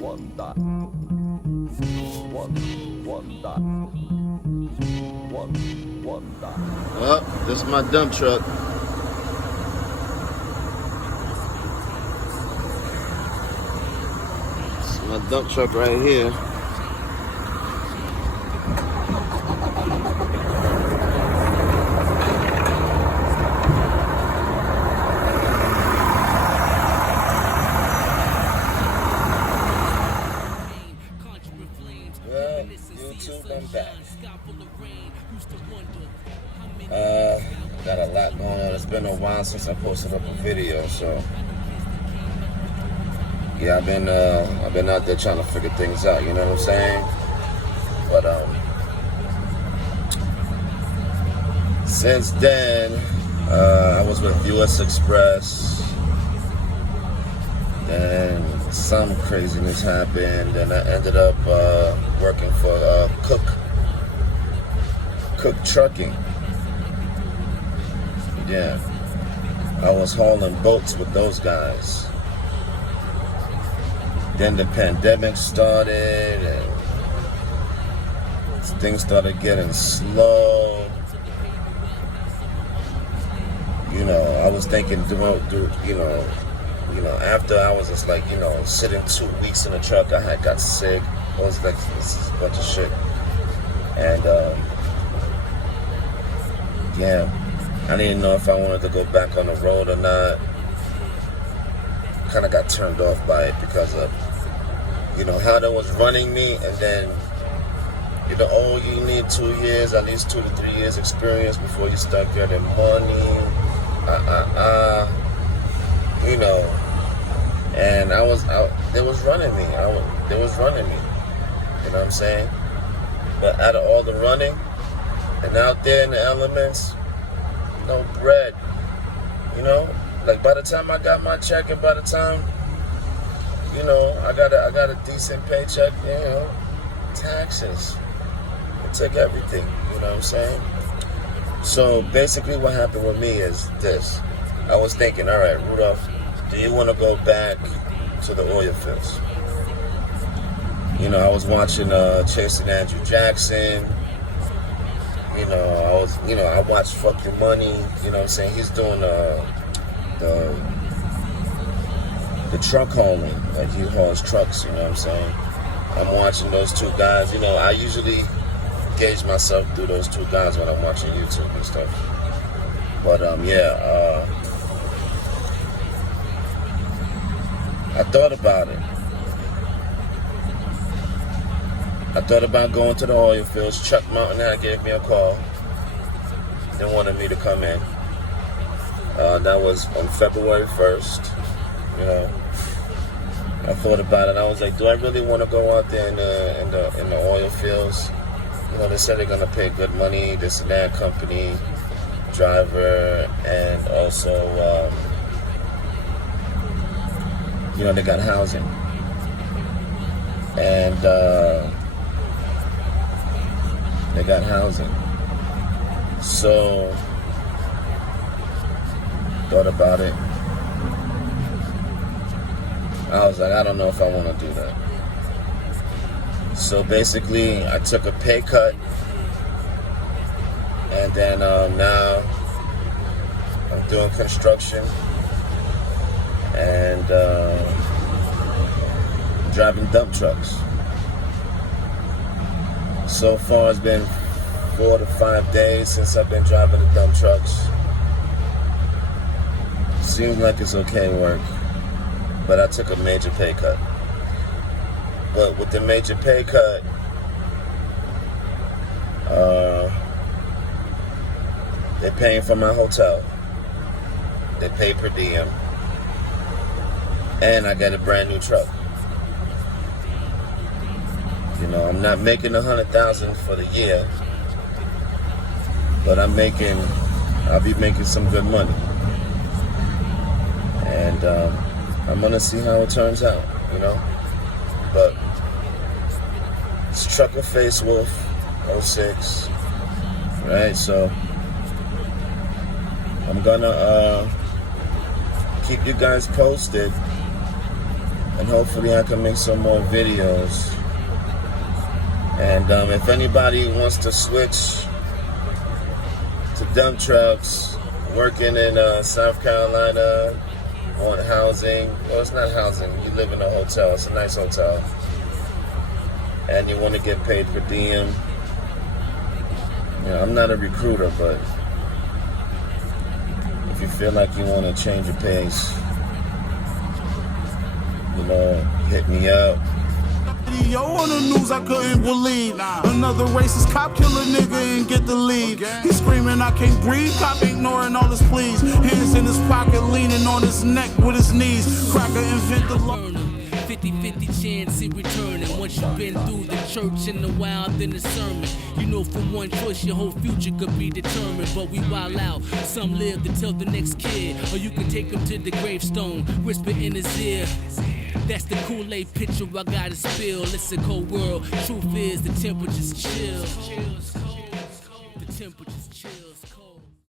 One dot. One dot. One dot. Oh, this is my dump truck. This is my dump truck right here. Well, YouTube, I'm back. Got a lot going on. It's been a while since I posted up a video, so yeah, I've been out there trying to figure things out. You know what I'm saying? But since then, I was with US Express. Then some craziness happened, and I ended up working for Cook Trucking. Yeah, I was hauling boats with those guys. Then the pandemic started, and things started getting slow. You know, I was thinking, after I was just like, sitting 2 weeks in the truck, I had got sick. I was like, this is a bunch of shit. And yeah, I didn't know if I wanted to go back on the road or not. Kind of got turned off by it because of, how they was running me, and then, you need 2 years, at least 2 to 3 years experience before you start getting money. And they was running me. They was running me. You know what I'm saying? But out of all the running and out there in the elements, no bread. Like by the time I got my check, and by the time, I got a decent paycheck, taxes. It took everything. You know what I'm saying? So basically what happened with me is this. I was thinking, all right, Rudolph, do you want to go back to the oil fields? I was watching Chasing Andrew Jackson. I watched Fuck Your Money. You know what I'm saying? He's doing the truck hauling. Like he hauls trucks, you know what I'm saying? I'm watching those two guys. I usually gauge myself through those two guys when I'm watching YouTube and stuff. But I thought about it. I thought about going to the oil fields. Chuck Mountain gave me a call. They wanted me to come in. That was on February 1st. I thought about it. I was like, do I really want to go out there in the oil fields? They said they're gonna pay good money. This and that, company, driver, and also, they got housing. And they got housing. So, thought about it. I was like, I don't know if I want to do that. So basically, I took a pay cut. And then now I'm doing construction. And driving dump trucks. So far, it's been 4 to 5 days since I've been driving the dump trucks. Seems like it's okay work, but I took a major pay cut. But with the major pay cut, they're paying for my hotel. They pay per diem. And I got a brand new truck. I'm not making $100,000 for the year, but I'll be making some good money. And I'm gonna see how it turns out, But it's Trucker Face Wolf 06, right? So I'm gonna keep you guys posted and hopefully I can make some more videos. And if anybody wants to switch to dump trucks, working in South Carolina on housing, well, it's not housing, you live in a hotel, it's a nice hotel, and you want to get paid per diem, you know, I'm not a recruiter, but if you feel like you want to change your pace, you know, hit me up. Yo, on the news I couldn't believe another racist cop kill a nigga and get the lead. He's screaming I can't breathe, cop ignoring all his pleas. Hands in his pocket, leaning on his neck with his knees. Cracker invent the law. 50-50 chance it returning. Once you've been through the church and the wild, then the sermon. You know from one choice your whole future could be determined. But we wild out, some live to tell the next kid. Or you can take him to the gravestone, whisper in his ear. That's the Kool-Aid picture I gotta spill. It's a cold world, truth is the temperature's chill. The temperature's chill, it's cold.